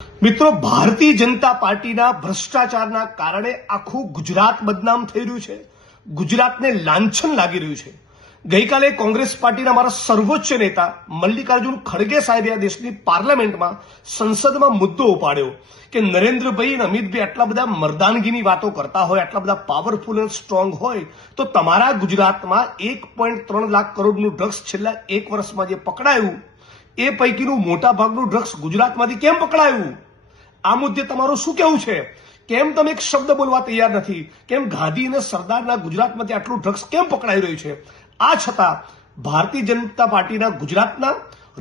મિત્રો, ભારતીય જનતા પાર્ટીના ભ્રષ્ટાચારના કારણે આખું ગુજરાત બદનામ થઈ રહ્યું છે. ગુજરાતને લાંછન લાગી રહ્યું છે. ગઈકાલે કોંગ્રેસ પાર્ટીના મારા સર્વોચ્ચ નેતા મલ્લિકાર્જુન ખડગે સાહેબે આ દેશની પાર્લામેન્ટમાં સંસદમાં મુદ્દો ઉપાડ્યો કે નરેન્દ્રભાઈ અને અમિતભાઈ આટલા બધા મર્દાનગીની વાતો કરતા હોય, આટલા બધા પાવરફુલ અને સ્ટ્રોંગ હોય, તો તમારા ગુજરાતમાં 1.3 લાખ કરોડનું ડ્રગ્સ છેલ્લા 1 વર્ષમાં જે પકડાયું એ પૈકીનું મોટા ભાગનું ડ્રગ્સ ગુજરાતમાંથી કેમ પકડાયું? આ મુદ્દે તમારું શું કહેવું છે? કેમ તમે એક શબ્દ બોલવા તૈયાર નથી? કેમ ગાંધી અને સરદારના ગુજરાતમાંથી આટલું ડ્રગ્સ કેમ પકડાઈ રહ્યું છે? આ છતાં ભારતીય જનતા પાર્ટીના ગુજરાતના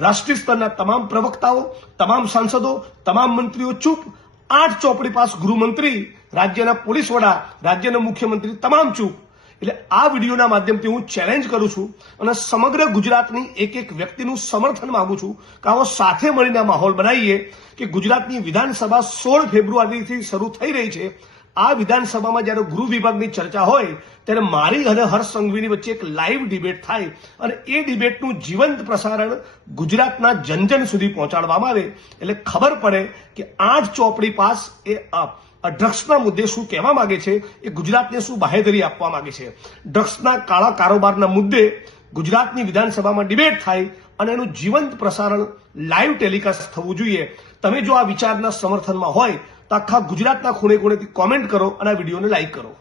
રાષ્ટ્રીય સ્તરના તમામ પ્રવક્તાઓ, તમામ સાંસદો, તમામ મંત્રીઓ ચૂપ. 8 ચોપડી પાસ ગૃહમંત્રી, રાજ્યના પોલીસ વડા, રાજ્યના મુખ્યમંત્રી તમામ ચૂપ. એટલે આ વિડીયોના માધ્યમથી હું ચેલેન્જ કરું છું અને સમગ્ર ગુજરાતની એક વ્યક્તિનું સમર્થન માંગુ છું કે આવો સાથે મળીને માહોલ બનાવીએ કે ગુજરાતની વિધાનસભા 16 ફેબ્રુઆરીથી શરૂ થઈ રહી છે. આ વિધાનસભામાં જ્યારે ગૃહ વિભાગની ચર્ચા હોય ત્યારે મારી અને હર્ષ સંઘવીની વચ્ચે એક લાઈવ ડિબેટ થાય અને એ ડિબેટનું જીવંત પ્રસારણ ગુજરાતના જનજન સુધી પહોંચાડવામાં આવે એટલે ખબર પડે કે 8 ચોપડી પાસ એ ડ્રગ્સના મુદ્દે શું કહેવા માંગે છે, એ ગુજરાતને શું બાહેધરી આપવા માંગે છે. ડ્રગ્સના કાળા કારોબારના મુદ્દે ગુજરાતની વિધાનસભામાં ડિબેટ થાય અને એનું જીવંત પ્રસારણ લાઈવ ટેલિકાસ્ટ થવું જોઈએ. તમે જો આ વિચારના સમર્થનમાં હોય તો આખા ગુજરાતના ખૂણે ખૂણેથી કોમેન્ટ કરો અને આ વિડીયોને લાઈક કરો.